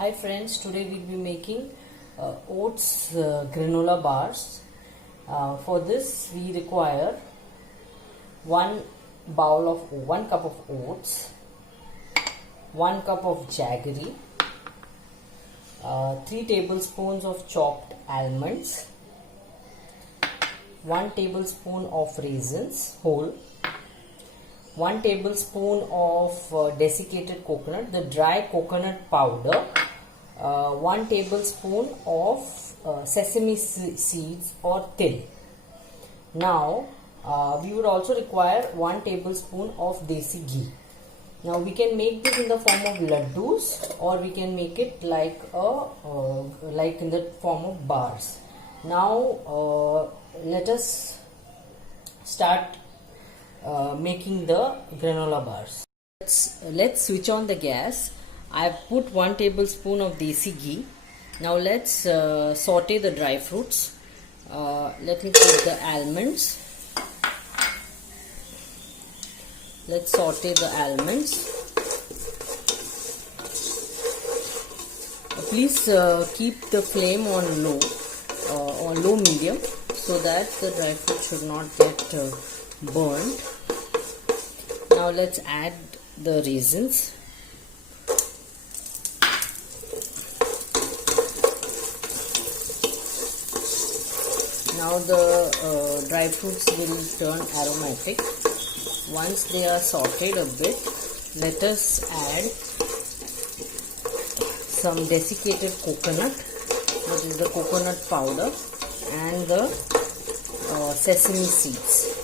Hi friends, today we'll be making oats granola bars. For this we require 1 cup of oats, 1 cup of jaggery, 3 tablespoons of chopped almonds, 1 tablespoon of raisins whole, 1 tablespoon of desiccated coconut, the dry coconut powder, 1 tablespoon of sesame seeds or til. Now we would also require 1 tablespoon of desi ghee. Now we can make this in the form of laddus, or we can make it like in the form of bars. Now let us start making the granola bars. Let's switch on the gas. I've put 1 tablespoon of desi ghee. Now let's saute the dry fruits. Let me put the almonds. Let's saute the almonds. Please keep the flame on low medium, so that the dry fruit should not get burned. Now let's add the raisins. Now the dry fruits will turn aromatic. Once they are sauteed a bit, let us add some desiccated coconut, that is the coconut powder, and the sesame seeds.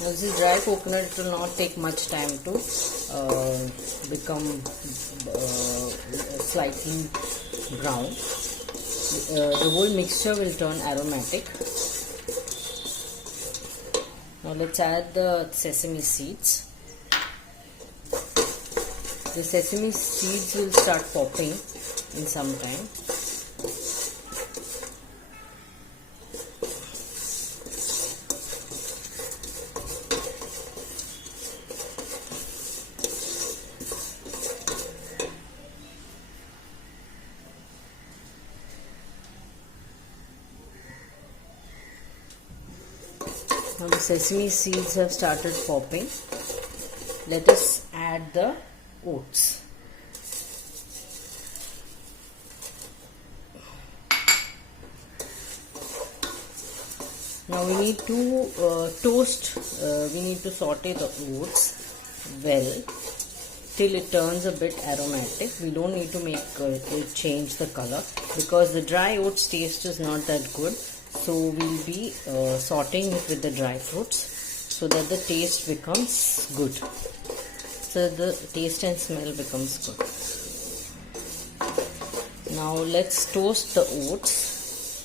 Now this is dry coconut, it will not take much time to become slightly brown. The whole mixture will turn aromatic. Now let's add the sesame seeds. The sesame seeds will start popping in some time. Now the sesame seeds have started popping. Let us add the oats. Now we need to we need to saute the oats well till it turns a bit aromatic. We don't need to make it change the color, because the dry oats taste is not that good. So we'll be sauteing it with the dry fruits so that the taste becomes good. So the taste and smell becomes good. Now let's toast the oats.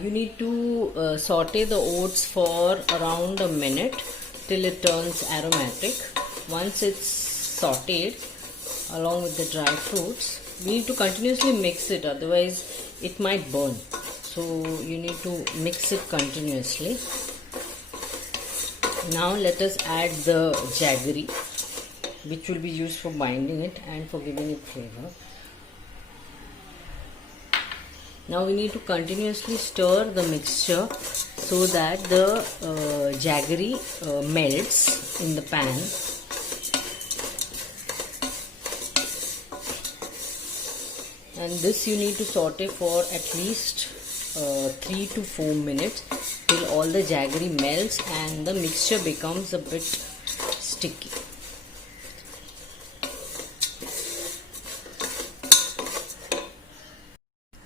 You need to saute the oats for around a minute till it turns aromatic. Once it's sauteed along with the dry fruits, we need to continuously mix it, otherwise it might burn. So you need to mix it continuously. Now let us add the jaggery, which will be used for binding it and for giving it flavor. Now we need to continuously stir the mixture so that the jaggery melts in the pan. And this you need to saute for at least 3 to 4 minutes till all the jaggery melts and the mixture becomes a bit sticky.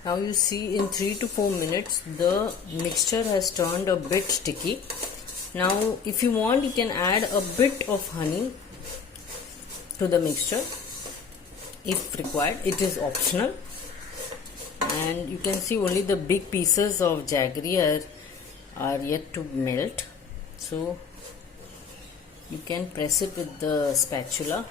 Now you see, in 3 to 4 minutes the mixture has turned a bit sticky. Now if you want, you can add a bit of honey to the mixture if required. It is optional. And you can see only the big pieces of jaggery are yet to melt. So you can press it with the spatula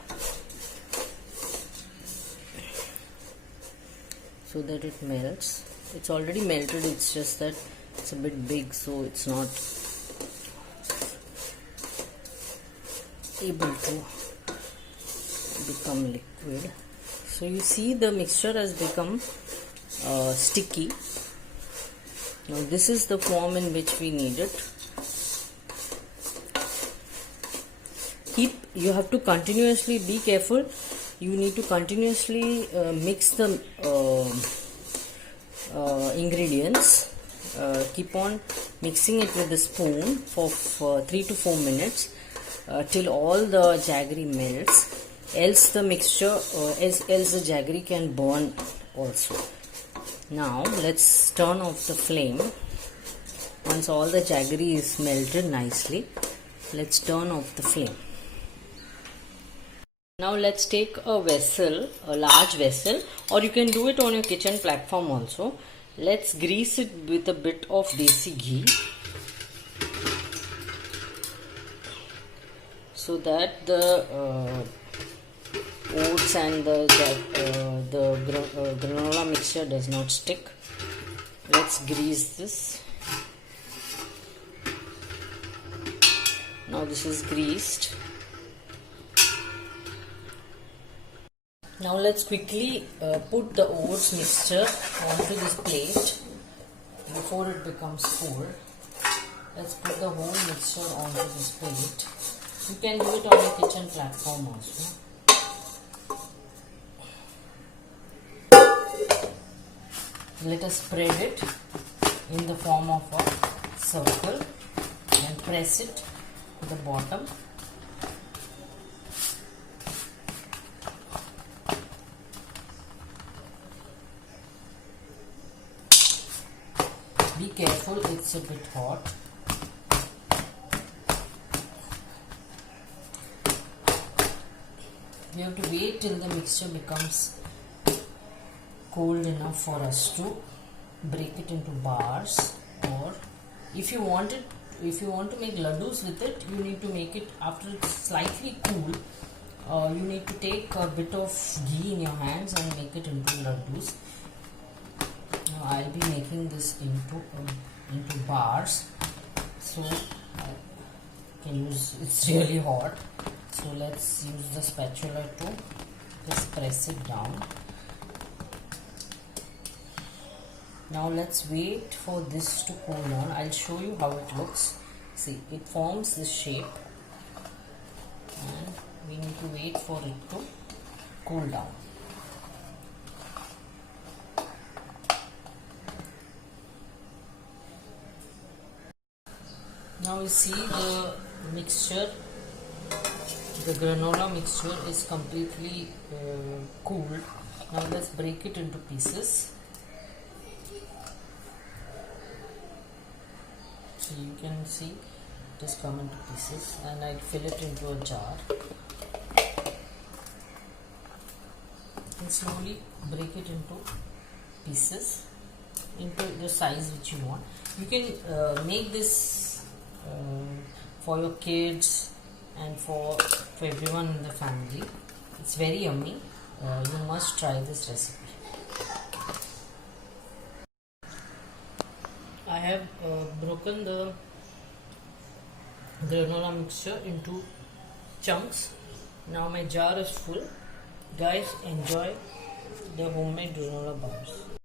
so that it melts. It's already melted, it's just that it's a bit big, so it's not able to become liquid. So you see the mixture has become sticky. Now this is the form in which we need it. You have to continuously be careful. You need to continuously mix the ingredients. Keep on mixing it with a spoon for 3 to 4 minutes till all the jaggery melts. Else the mixture, else the jaggery can burn also. Now let's turn off the flame. Once all the jaggery is melted nicely, let's turn off the flame. Now let's take a vessel, a large vessel, or you can do it on your kitchen platform also. Let's grease it with a bit of desi ghee so that the oats and the granola mixture does not stick. Let's grease this. Now this is greased. Now let's quickly put the oats mixture onto this plate before it becomes cold. Let's put the whole mixture onto this plate. You can do it on your kitchen platform also. Let us spread it in the form of a circle and press it to the bottom. Be careful, it's a bit hot. We have to wait till the mixture becomes cold enough for us to break it into bars, or if you want to make laddus with it, you need to make it after it's slightly cool. You need to take a bit of ghee in your hands and make it into laddus. Now I'll be making this into bars, so can use, it's really hot, so let's use the spatula to just press it down. Now let's wait for this to cool down. I'll show you how it looks. See, it forms this shape and we need to wait for it to cool down. Now you see the mixture, the granola mixture is completely cooled. Now let's break it into pieces. So you can see it is come into pieces, and I'll fill it into a jar and slowly break it into pieces into the size which you want. You can make this for your kids and for everyone in the family. It's very yummy. You must try this recipe. I have broken the granola mixture into chunks. Now my jar is full. Guys, enjoy the homemade granola bars.